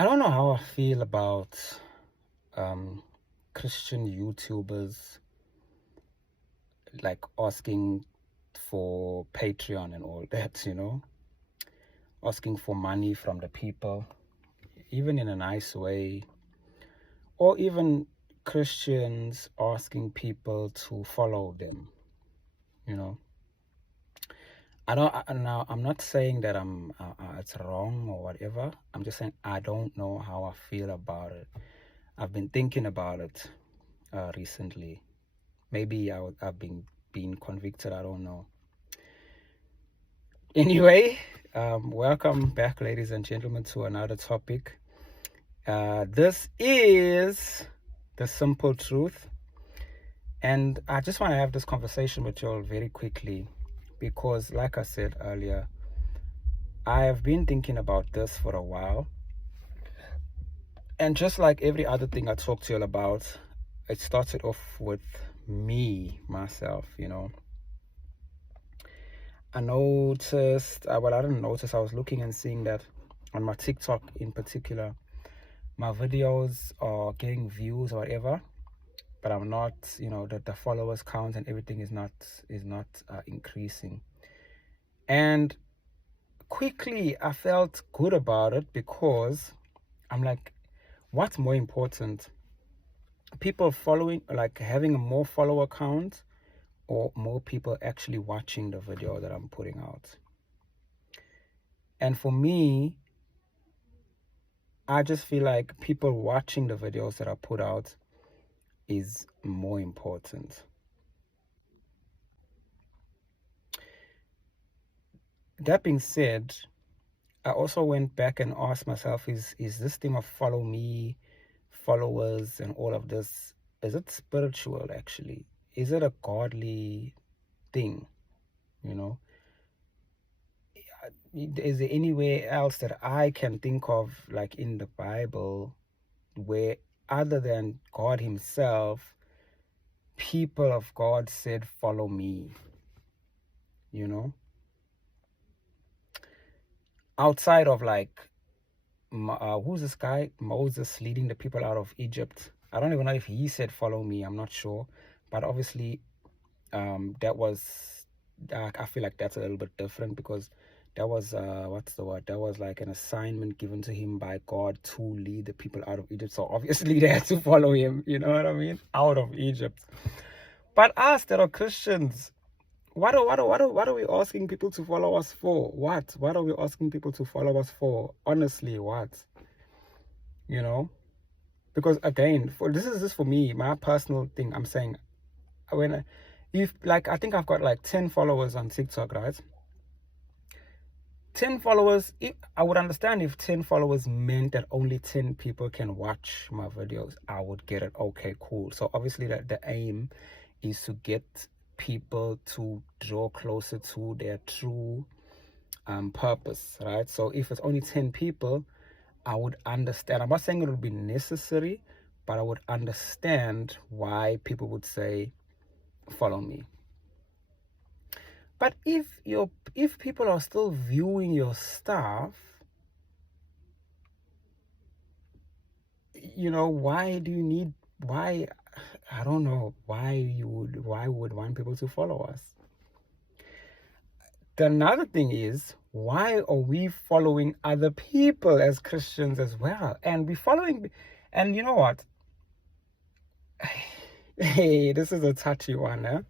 I don't know how I feel about Christian YouTubers like asking for Patreon and all that, asking for money from the people, even in a nice way, or even Christians asking people to follow them, you know. Now I'm not saying that it's wrong or whatever. I'm just saying I don't know how I feel about it. I've been thinking about it recently. Maybe I've been convicted. I don't know. Anyway, welcome back, ladies and gentlemen, to another topic. This is the simple truth, and I just want to have this conversation with you all very quickly because, like I said earlier, I have been thinking about this for a while, and just like every other thing I talk to you all about, it started off with myself. I noticed, well, I didn't notice, I was looking and seeing that on my TikTok in particular, my videos are getting views or whatever, but I'm not, the followers count and everything is not increasing. And quickly I felt good about it because I'm like, what's more important? People following, like having a more follower count, or more people actually watching the video that I'm putting out? And for me, I just feel like people watching the videos that I put out is more important. That being said, I also went back and asked myself, is this thing of follow me, followers, and all of this, is it spiritual actually? Is it a godly thing? Is there anywhere else that I can think of, like in the Bible, where other than God himself, people of God said, follow me? Outside of like, who's this guy, Moses, leading the people out of Egypt? I don't even know if he said, follow me. I'm not sure. But obviously, that was, I feel like that's a little bit different because that was, what's the word? That was like an assignment given to him by God to lead the people out of Egypt. So obviously they had to follow him, you know what I mean? Out of Egypt. But us that are Christians, what are we asking people to follow us for? What are we asking people to follow us for? Honestly, what? Because again, this is just for me, my personal thing. I'm saying, if like, I think I've got like 10 followers on TikTok, right? 10 followers, I would understand if 10 followers meant that only 10 people can watch my videos. I would get it. Okay, cool. So obviously the aim is to get people to draw closer to their true purpose, right? So if it's only 10 people, I would understand. I'm not saying it would be necessary, but I would understand why people would say, follow me. But if people are still viewing your stuff, why, I don't know why would want people to follow us? Another thing is, why are we following other people as Christians as well? And you know what? Hey, this is a touchy one, eh?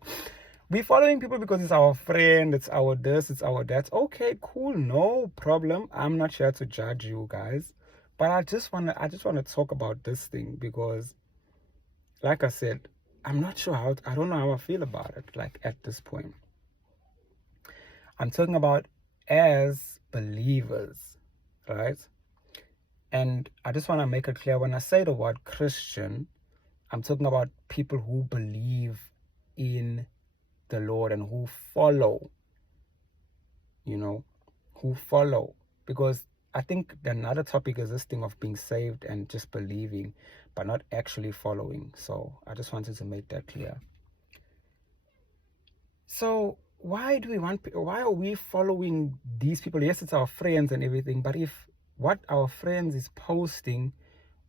We're following people because it's our friend, it's our this, it's our that. Okay, cool, no problem. I'm not here to judge you guys, but I just wanna talk about this thing because, like I said, I'm not sure I don't know how I feel about it. Like at this point, I'm talking about as believers, right? And I just want to make it clear, when I say the word Christian, I'm talking about people who believe in the Lord and who follow, who follow. Because I think another topic is this thing of being saved and just believing, but not actually following. So I just wanted to make that clear. So why are we following these people? Yes, it's our friends and everything, but if what our friends is posting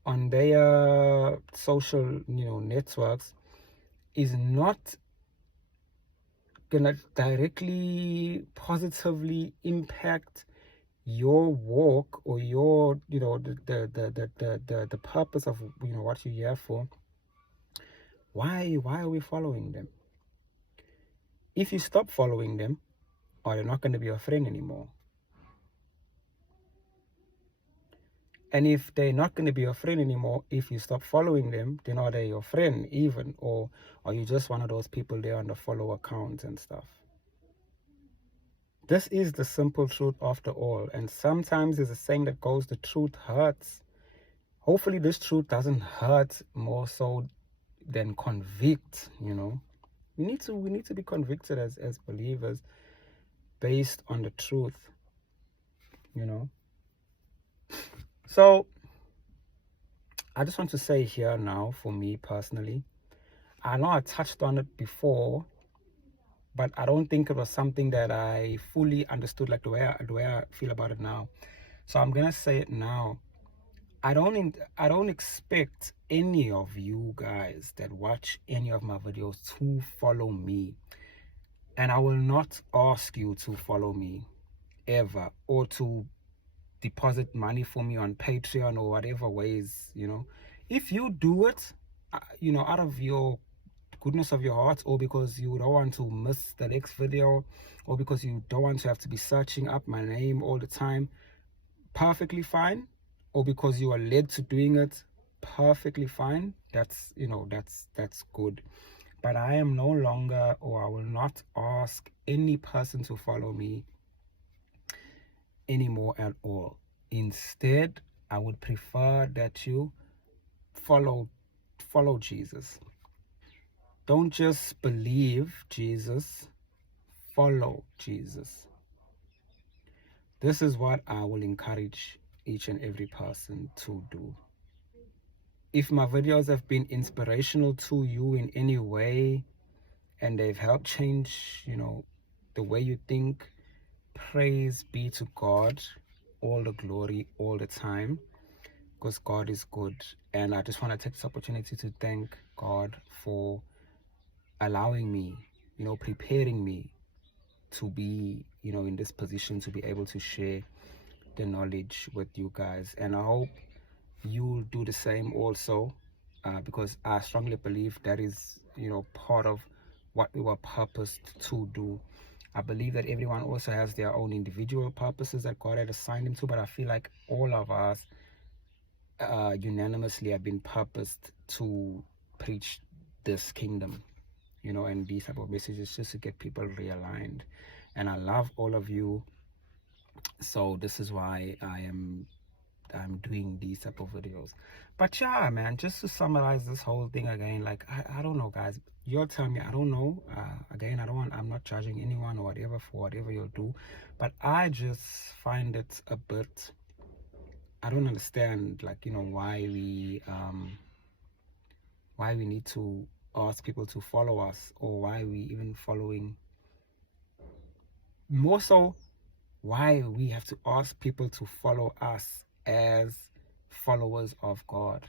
on their social, networks is not gonna directly positively impact your walk or your, the purpose of, what you're here for. Why are we following them? If you stop following them, or they're not going to be your friend anymore. And if they're not going to be your friend anymore, if you stop following them, then are they your friend even? Or are you just one of those people there on the follow accounts and stuff? This is the simple truth after all. And sometimes there's a saying that goes, the truth hurts. Hopefully this truth doesn't hurt more so than convict, We need to be convicted as believers based on the truth, So I just want to say here now, for me personally, I know I touched on it before, but I don't think it was something that I fully understood, like the way I feel about it now. So I'm gonna say it now. I don't expect any of you guys that watch any of my videos to follow me, and I will not ask you to follow me ever, or to deposit money for me on Patreon or whatever ways, If you do it, out of your goodness of your heart, or because you don't want to miss the next video, or because you don't want to have to be searching up my name all the time, perfectly fine. Or because you are led to doing it, perfectly fine. That's that's good. But I am no longer, or I will not ask any person to follow me anymore at all. Instead, I would prefer that you follow Jesus. Don't just believe Jesus, follow Jesus. This is what I will encourage each and every person to do. If my videos have been inspirational to you in any way, and they've helped change, the way you think, praise be to God. All the glory, all the time, because God is good. And I just want to take this opportunity to thank God for allowing me, preparing me to be, in this position to be able to share the knowledge with you guys. And I hope you'll do the same also, because I strongly believe that is, part of what we were purposed to do. I believe that everyone also has their own individual purposes that God had assigned them to, but I feel like all of us unanimously have been purposed to preach this kingdom, and these type of messages, just to get people realigned. And I love all of you, so this is why I'm doing these type of videos. But yeah, man, just to summarize this whole thing again, like I don't know, guys, you'll tell me, I don't know. Again, I'm not judging anyone or whatever for whatever you'll do, but I just find it a bit, I don't understand, like, why we need to ask people to follow us, or why we even following, more so why we have to ask people to follow us as followers of God.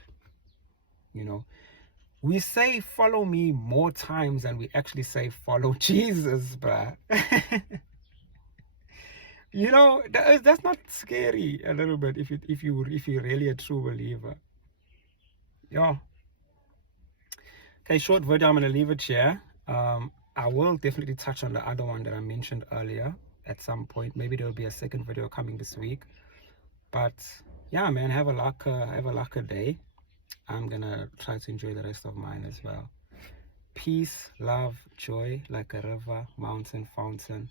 We say follow me more times than we actually say follow Jesus, bruh. That's not scary a little bit if you're really a true believer. Yeah. Okay, short video. I'm gonna leave it here. I will definitely touch on the other one that I mentioned earlier at some point. Maybe there will be a second video coming this week. But yeah, man, have a lucky day. I'm gonna try to enjoy the rest of mine as well. Peace, love, joy, like a river, mountain, fountain.